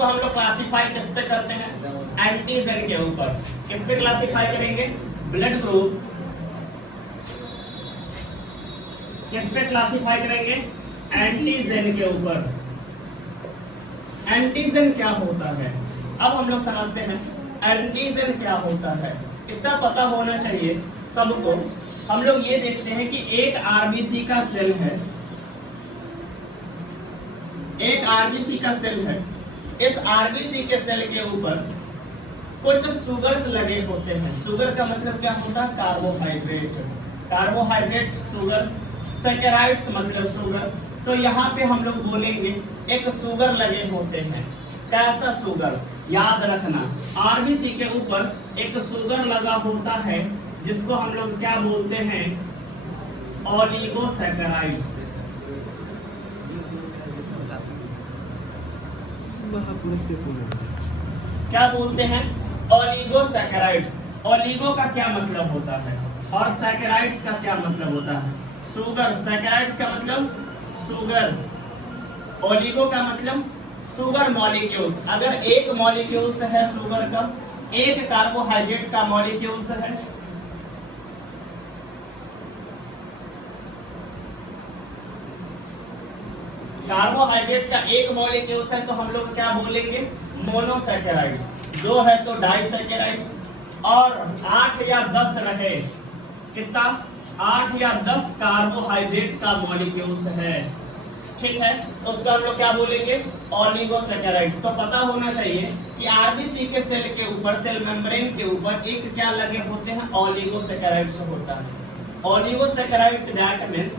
तो हम लोग क्लासिफाई किस पे करते हैं? एंटीजन के ऊपर। किस पे क्लासिफाई करेंगे? Blood group. किस पे क्लासिफाई करेंगे? एंटीजन के ऊपर। एंटीजन क्या होता है अब हम लोग समझते हैं। एंटीजन क्या होता है इतना पता होना चाहिए सबको। हम लोग ये देखते हैं कि एक आरबीसी का सेल है, एक आरबीसी का सेल है। इस आरबीसी के सेल के ऊपर कुछ सुगर्स लगे होते हैं। सुगर का मतलब क्या होता है? कार्बोहाइड्रेट। कार्बोहाइड्रेट सुगर्स, सैकेराइड्स मतलब शुगर। तो यहाँ पे हम लोग बोलेंगे एक सुगर लगे होते हैं। कैसा सुगर? याद रखना, आरबीसी के ऊपर एक सुगर लगा होता है जिसको हम लोग क्या बोलते हैं? ओलिगोसैकेराइड्स। क्या बोलते हैं? ओलिगोसैकेराइड्स। ओलिगो का क्या मतलब होता है और सैकेराइड्स का क्या मतलब होता है? शुगर। सैकेराइड्स का मतलब शुगर, ओलिगो का मतलब शुगर मॉलिक्यूल्स। अगर एक मॉलिक्यूल्स है शुगर का, एक कार्बोहाइड्रेट का मॉलिक्यूल्स है, कार्बोहाइड्रेट का एक मॉलिक्यूल्स है तो हम लोग क्या बोलेंगे? मोनोसैकेराइड्स। दो है तो डाइसैकेराइड्स। और 8 या 10 रहे, कितना? 8 या 10 कार्बोहाइड्रेट का मॉलिक्यूल्स है, ठीक है, उसका हम लोग क्या बोलेंगे? ओलिगोसैकेराइड्स। तो पता होना चाहिए कि आरबीसी के सेल के ऊपर, सेल मेम्ब्रेन के ऊपर एक क्या लगे होते हैं? ओलिगोसैकेराइड्स होता है। ओलिगोसैकेराइड्स दैट मींस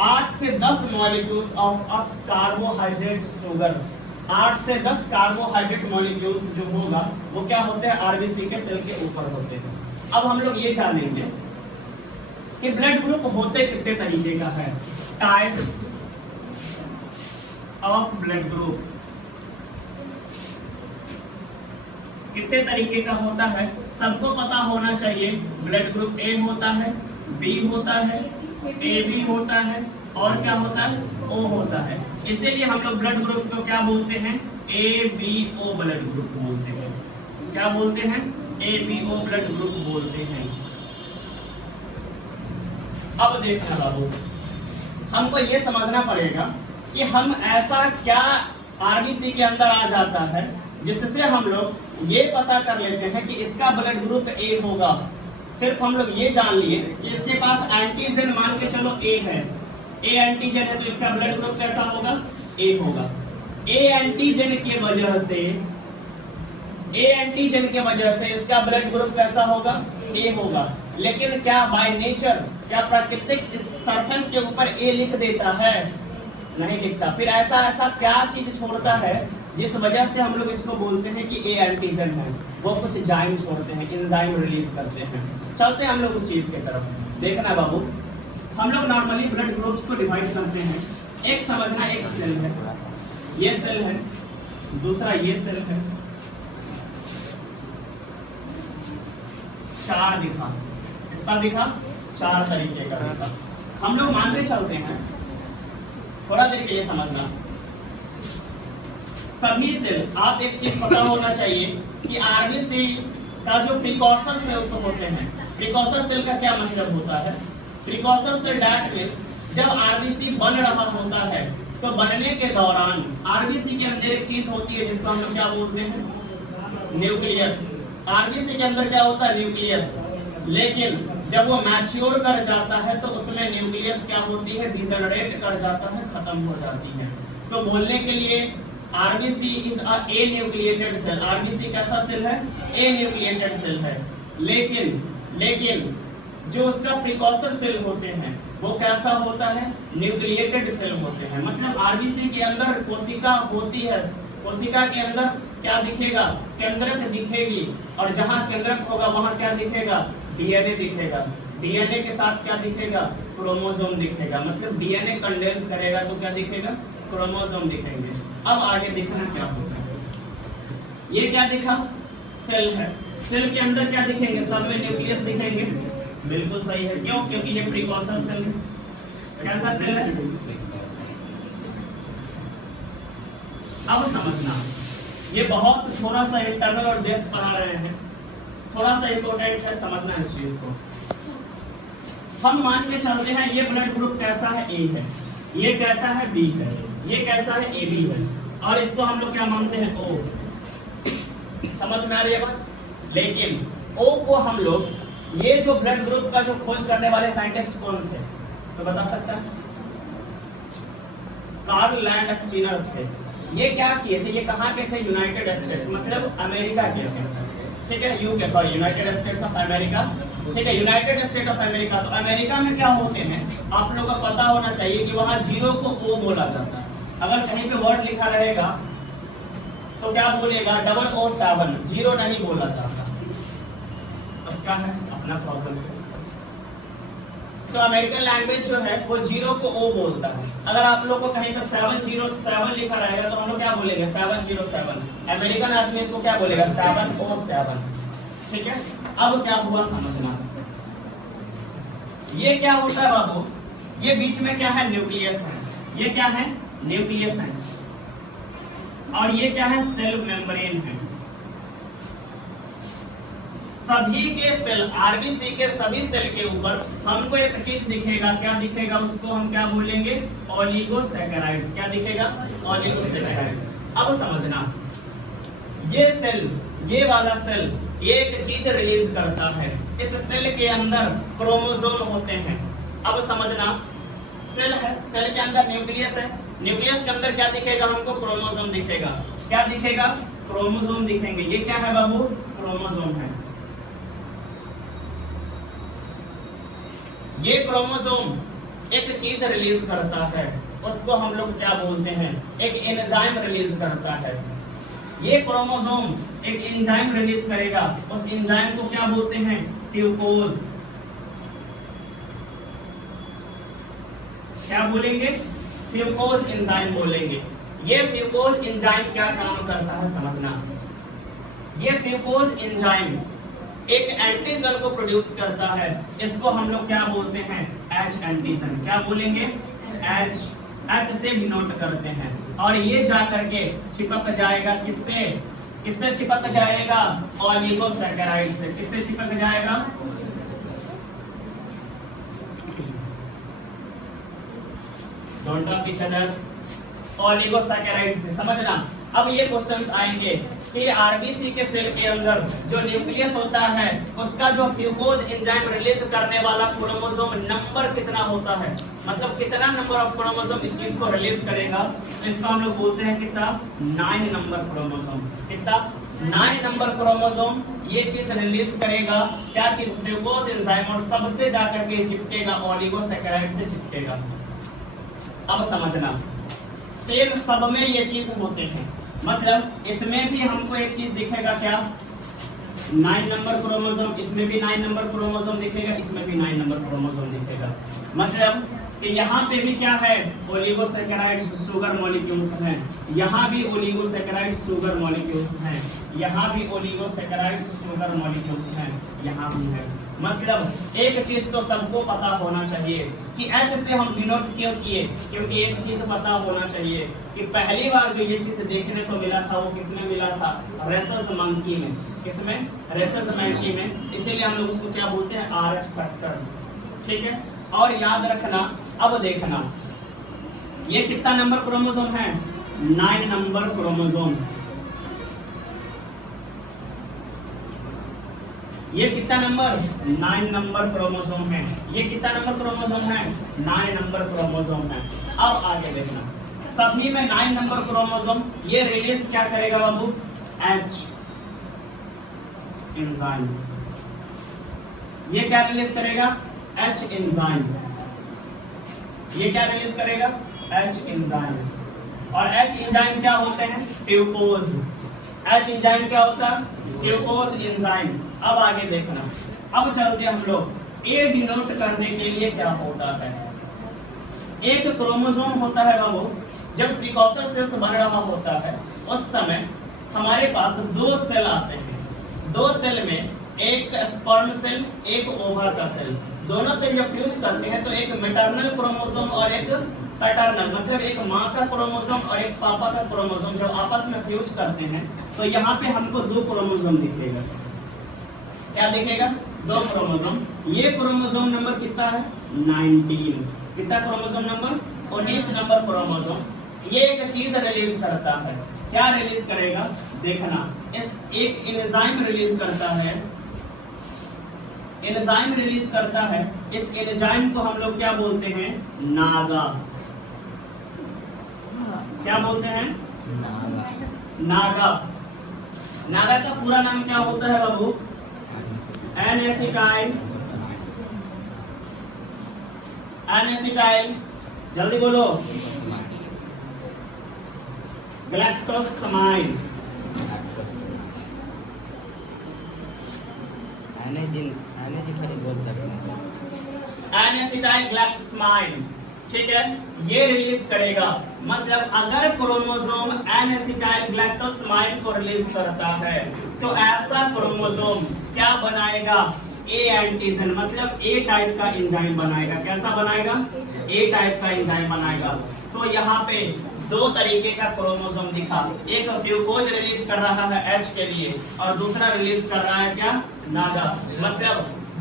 8 से 10 molecules of a carbohydrate sugar. 8 से 10 कार्बोहाइड्रेट मॉलिक्यूल्स जो होगा वो क्या होते हैं? आरबीसी के सेल के ऊपर होते हैं। अब हम लोग ये जानेंगे कि ब्लड ग्रुप होते कितने तरीके का है। टाइप्स ऑफ ब्लड ग्रुप कितने तरीके का होता है सबको पता होना चाहिए। ब्लड ग्रुप ए होता है, बी होता है, ए बी होता है और क्या होता है? ओ होता है। इसीलिए हम लोग ब्लड ग्रुप को क्या बोलते हैं? A B O blood group बोलते हैं। क्या बोलते हैं? A B O blood group बोलते हैं। अब देखना बाबू, हमको ये समझना पड़ेगा कि हम ऐसा क्या आरबीसी के अंदर आ जाता है जिससे हम लोग ये पता कर लेते हैं कि इसका ब्लड ग्रुप ए होगा। सिर्फ हम लोग ये जान लिए कि इसके पास एंटीजन, मान के चलो ए है, ए एंटीजन है तो इसका ब्लड ग्रुप कैसा होगा? ए होगा। ए एंटीजन की वजह से, ए एंटीजन की वजह से इसका ब्लड ग्रुप कैसा होगा? ए होगा। लेकिन क्या बाय नेचर, क्या प्राकृतिक इस सरफेस के ऊपर ए लिख देता है? नहीं लिखता। फिर ऐसा ऐसा क्या चीज छोड़ता है जिस वजह से हम लोग इसको बोलते हैं कि ए एंटीजन है? वो कुछ एंजाइम छोड़ते हैं, एंजाइम रिलीज करते हैं। चलते हैं हम लोग उस चीज के तरफ। देखना बाबू, हम लोग नॉर्मली ब्लड ग्रुप्स को डिवाइड करते हैं। एक समझना, एक सेल है, ये सेल है, दूसरा ये सेल है, 4 दिखा, कितना दिखा? 4 तरीके का दिखा। हम लोग मान के चलते हैं, थोड़ा देर के लिए समझना। सभी सेल, आप एक चीज पता होना चाहिए कि आरबीसी का जो प्रीकॉर्सर सेल्स होते हैं, प्रीकॉर्सर सेल का क्या मतलब होता है? प्रीकॉर्सर सेल दैट मींस जब आरबीसी बन रहा होता है तो बनने के दौरान आरबीसी के अंदर एक चीज होती है जिसको हम लोग क्या बोलते हैं? न्यूक्लियस। आरबीसी के अंदर क्या होता है? न्यूक्लियस। लेकिन जब वो मैच्योर कर जाता है तो उसमें न्यूक्लियस क्या होती है? डिजनरेट कर जाता है, खत्म हो जाती है। तो बोलने के लिए RBC is a anucleated cell. RBC कैसा सेल है? ए न्यूक्लिएटेड सेल है। लेकिन जो उसका प्रीकॉर्सर सेल होते हैं वो कैसा होता है? न्यूक्लिएटेड सेल होते हैं। मतलब आरबीसी के अंदर कोशिका होती है, कोशिका के अंदर क्या दिखेगा? केंद्रक दिखेगी, और जहां केंद्रक होगा वहां क्या दिखेगा? डीएनए दिखेगा। डीएनए के साथ क्या दिखेगा? क्रोमोसोम दिखेगा। मतलब डीएनए कंडेंस करेगा तो क्या दिखेगा? क्रोमोसोम दिखेंगे। अब आगे देखना क्या होता है। ये क्या दिखा? सेल है। सेल के अंदर क्या दिखेंगे? सब में न्यूक्लियस दिखेंगे। बिल्कुल सही है। क्यों? क्योंकि ये प्रीकॉर्सर सेल है। कैसा सेल है? अब समझना, ये बहुत थोड़ा सा इंटरनल और डेप्थ पढ़ा रहे हैं, थोड़ा सा इंपॉर्टेंट है समझना इस चीज को। हम मान के चलते हैं ये ब्लड ग्रुप कैसा है, ए है, ये कैसा है, बी है, ये कैसा है, ए बी है, और इसको हम लोग क्या मानते हैं, ओ। समझ में आ रही है बात? लेकिन ओ को हम लोग, ये जो ब्लड ग्रुप का जो खोज करने वाले साइंटिस्ट कौन थे तो बता सकता है? कार्ल लैंडस्टीनर थे। ये क्या किए थे, ये कहाँ के थे, यूनाइटेड स्टेट्स, मतलब अमेरिका के थे, ठीक है, UK sorry United states of America, ठीक है, यूनाइटेड स्टेट ऑफ अमेरिका। तो अमेरिका में क्या होते हैं आप लोगों को पता होना चाहिए कि वहाँ जीरो को ओ बोला जाता है। अगर कहीं पे वर्ड लिखा रहेगा तो क्या बोलेगा, 007, जीरो नहीं बोला जाता, उसका है अपना प्रॉब्लम से। तो अमेरिकन लैंग्वेज जो है वो जीरो को ओ बोलता है। अगर आप लोग को कहीं पर 707 लिखा रहेगा तो हम लोग क्या बोलेंगे, 707। अमेरिकन आदमी इसको क्या बोलेगा, 707, ठीक है। अब क्या हुआ समझना, ये क्या होता है बाबू, ये बीच में क्या है, न्यूक्लियस है, ये क्या है, न्यूक्लियस है, और ये क्या है, सेल मेम्ब्रेन है। सभी के सेल, आरबीसी के सभी सेल के ऊपर हमको एक चीज दिखेगा, क्या दिखेगा, उसको हम क्या बोलेंगे, ओलिगोसैकेराइड्स। क्या दिखेगा, ओलिगोसैकेराइड्स। अब समझना, ये सेल, ये वाला सेल एक चीज रिलीज करता है, इस सेल के अंदर क्रोमोसोम होते हैं। अब समझना, सेल है, सेल के अंदर न्यूक्लियस है, न्यूक्लियस के अंदर क्या दिखेगा हमको, क्रोमोसोम दिखेगा। क्या दिखेगा, क्रोमोसोम दिखेंगे। ये क्या है बाबू, क्रोमोसोम है। ये क्रोमोसोम एक चीज रिलीज करता है, उसको हम लोग क्या बोलते हैं, एक एंजाइम रिलीज करता है। ये क्रोमोसोम एक एंजाइम रिलीज करेगा, उस एंजाइम को क्या बोलते हैं, फ्यूकोज। क्या बोलेंगे, फ्यूकोज एंजाइम बोलेंगे। ये फ्यूकोज एंजाइम क्या काम करता है समझना, ये फ्यूकोज एंजाइम एक एंटीजन को प्रोड्यूस करता है, इसको हम लोग क्या बोलते हैं, एच एंटीजन। क्या बोलेंगे, एच, एच से डिनोट करते हैं। और ये जा करके चिपक जाएगा किससे, किससे चिपक जाएगा, ओलिगोसैकेराइड से। किससे चिपक जाएगा, don't talk each other, oligosaccharide से। समझना, अब ये क्वेश्चंस आएंगे कि आरबीसी के सेल के अंदर जो न्यूक्लियस होता है उसका जो फ्यूकोज एंजाइम रिलीज करने वाला क्रोमोसोम नंबर कितना होता है, मतलब कितना नंबर ऑफ क्रोमोसोम इस चीज को रिलीज करेगा। तो इसको हम लोग बोलते हैं कितना, 9 नंबर क्रोमोसोम। कितना, 9 नंबर क्रोमोसोम ये चीज रिलीज करेगा। क्या चीज, फ्यूकोज एंजाइम, और सबसे जाकर के चिपकेगा, ओलिगोसैकेराइड से चिपकेगा। अब समझना, सेल सब में ये चीज होते हैं, मतलब इसमें भी हमको एक चीज दिखेगा, क्या, 9 नंबर क्रोमोसोम, इसमें भी 9 नंबर क्रोमोसोम दिखेगा, इसमें भी 9 नंबर क्रोमोसोम दिखेगा। मतलब कि यहाँ पे भी क्या है, ओलिगोसैकेराइड्स सुगर मॉलिक्यूल्स हैं, यहाँ भी ओलिगोसैकेराइड्स सुगर मॉलिक्यूल्स हैं, यहाँ भी ओलिगोसैकेराइड्स सुगर मॉलिक्यूल्स हैं, यहाँ भी है। मतलब एक चीज तो सबको पता होना चाहिए कि एच से हम डिनोट क्यों किए, क्योंकि एक चीज पता होना चाहिए कि पहली बार जो ये चीज देखने को मिला था वो किसमें मिला था, रेसस मंकी में। किसमें, रेसस मंकी में। इसीलिए हम लोग उसको क्या बोलते हैं, आरएच फैक्टर, ठीक है। और याद रखना, अब देखना, ये कितना नंबर क्रोमोसोम है, 9 नंबर क्रोमोसोम। ये कितना नंबर, 9 नंबर क्रोमोसोम है। ये कितना नंबर क्रोमोसोम है, 9 नंबर क्रोमोसोम है। अब आगे देखना, सभी में 9 नंबर क्रोमोसोम, ये रिलीज क्या करेगा बाबू, एच एंजाइम। ये क्या रिलीज करेगा, एच एंजाइम। ये क्या रिलीज करेगा, एच एंजाइम। और एच एंजाइम क्या होते हैं, फ्यूकोज। एच एंजाइम क्या होता है, फ्यूकोज एंजाइम। अब आगे देखना, अब चलते हम लोग ए डिनोट करने के लिए क्या होता है। एक क्रोमोसोम होता है बाबू, जब प्रीकॉर्सर सेल्स बन रहा होता है उस समय हमारे पास 2 सेल आते हैं। 2 सेल में एक स्पर्म सेल, एक ओवा का सेल, दोनों सेल जब फ्यूज करते हैं तो एक मैटरनल क्रोमोसोम और एक पैटर्नल मतलब एक माँ का क्रोमोसोम और एक पापा का क्रोमोसोम जब आपस में फ्यूज करते हैं तो यहाँ पे हमको दो क्रोमोसोम दिखेगा। क्या दिखेगा? दो क्रोमोसोम। ये क्रोमोसोम नंबर कितना है? 19। कितना क्रोमोसोम नंबर? 19 number chromosome. ये एक चीज रिलीज करता है। क्या रिलीज करेगा? देखना, इस एक एंजाइम रिलीज करता है। एंजाइम रिलीज करता है। इस एंजाइम को हम लोग क्या बोलते हैं? नागा। क्या बोलते हैं? नागा। नागा का पूरा नाम क्या होता है बाबू? एन-एसिटाइल। एन-एसिटाइल, जल्दी बोलो। ग्लैक्टोसमाइन। एन-एसिटाइल ग्लैक्टोसमाइन, ठीक है, ये रिलीज करेगा। मतलब अगर क्रोमोसोम एन-एसिटाइल ग्लैक्टोसमाइन को रिलीज करता है तो ऐसा क्रोमोसोम क्या बनाएगा? ए एंटीजन, मतलब ए टाइप का एंजाइम बनाएगा। कैसा बनाएगा? ए टाइप का एंजाइम बनाएगा। तो यहाँ पे दो तरीके का क्रोमोसोम दिखा, एक फ्यूकोज रिलीज कर रहा है एच के लिए और दूसरा रिलीज कर रहा है क्या? नागा। मतलब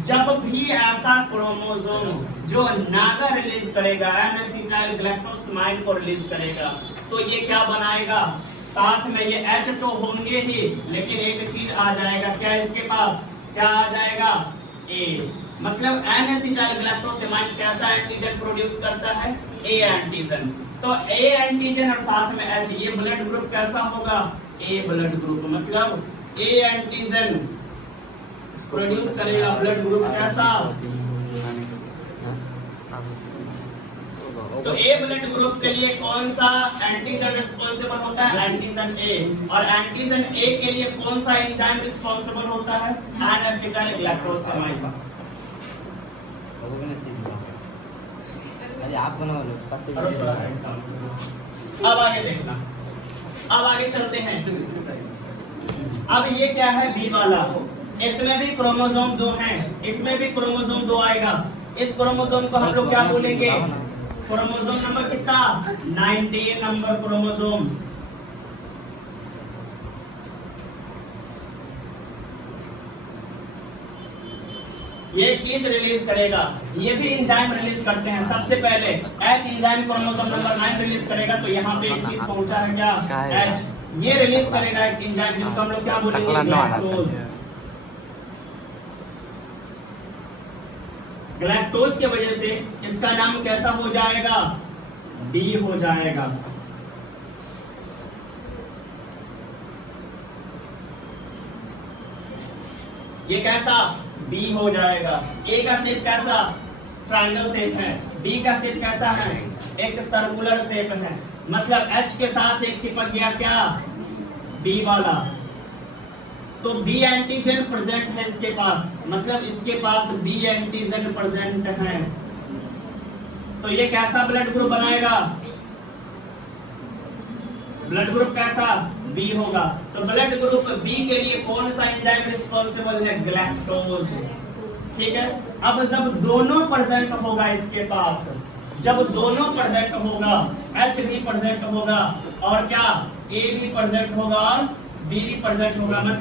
जब भी ऐसा क्रोमोसोम जो नागा रिलीज करेगा, एन-एसिटाइल ग्लैक्टोसमाइन को रिलीज करेगा, तो ये क्या बनाएगा? साथ में ये H तो होंगे ही, लेकिन एक चीज आ जाएगा। क्या इसके पास? क्या आ जाएगा? A। मतलब एन-एसिटाइल ग्लैक्टोसमाइन कैसा एंटीजन प्रोड्यूस करता है? A antigen. तो A एंटीजन और साथ में H, ये ब्लड ग्रुप कैसा होगा? A blood group. मतलब A एंटीजन प्रोड्यूस करेगा ब्लड ग्रुप कैसा? तो ए ब्लड ग्रुप के लिए कौन सा एंटीजन रिस्पांसिबल होता है? एंटीजन ए। और एंटीजन ए के लिए कौन सा एंजाइम रिस्पांसिबल होता है? एन-एसिटाइल ग्लैक्टोसमाइन। अब आगे देखना, अब आगे चलते हैं। अब ये क्या है? बी वाला। इसमें भी क्रोमोसोम 2 हैं, इसमें भी क्रोमोसोम 2 आएगा। इस क्रोमोसोम को हम लोग क्या बोलेंगे? क्रोमोसोम नंबर कितना? 19 नंबर क्रोमोसोम। ये चीज रिलीज करेगा। ये भी एंजाइम रिलीज करते हैं। सबसे पहले H enzyme chromosome number 9 release करेगा। तो यहाँ पे एक चीज पहुंचा है क्या? H। ये रिलीज करेगा एक एंजाइम जिसको हम लोग क्या बोलेंगे? ग्लैक्टोज। ग्लैक्टोज की वजह से इसका नाम कैसा हो जाएगा? B हो जाएगा। ये कैसा? B हो जाएगा। A का शेप कैसा? ट्रायंगल शेप है। B का शेप कैसा है? एक सर्कुलर शेप है। मतलब H के साथ एक चिपक गया क्या? B वाला। तो B एंटीजन प्रेजेंट है इसके पास, मतलब इसके पास B एंटीजन प्रेजेंट है। तो ये कैसा ब्लड ग्रुप बनाएगा? ब्लड ग्रुप कैसा? B होगा। तो ब्लड ग्रुप B के लिए कौन सा एंजाइम रिस्पांसिबल है? ग्लैक्टोज। ठीक है। अब जब दोनों प्रेजेंट होगा इसके पास, जब दोनों प्रेजेंट होगा, H भी प्रेजेंट होगा और क्या? A भी प्रेजेंट होगा और B भी प्रेजेंट होगा, मतलब